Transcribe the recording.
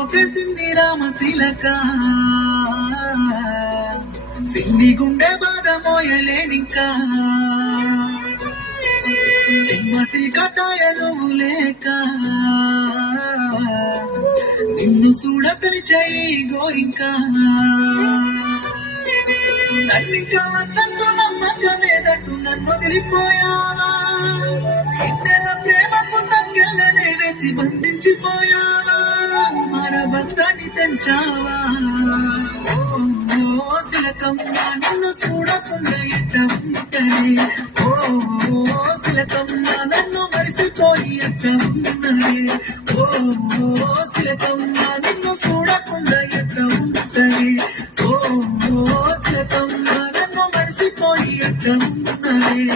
సోకేసింది రామశిలక సిన్ని గుండె బాధ మోయలేనింకా సింహసి కటాయలు లేక నిన్ను చూడతలిచాయి గోరింకా నన్నింకా వద్దంటూ నమ్మకమేదంటూ నన్ను వదిలిపోయావా ఇన్నెల ప్రేమకు సంఖ్యలనే వేసి బంధించిపోయావా మన బంధాన్ని తెంచావా ఓ శిలకమ్మ నన్ను చూడకుండా ఎట్ట ఉంటనే ఓ శిలకమ్మ నన్ను మరిసిపోయి ఎట్ట ఉన్నదే ఓ శిలకమ్మ నిన్ను చూడకుండా ఎట్ట ఉంటనే ఓ శిలకమ్మ నన్ను మరిసిపోయి ఎట్ట ఉన్నదే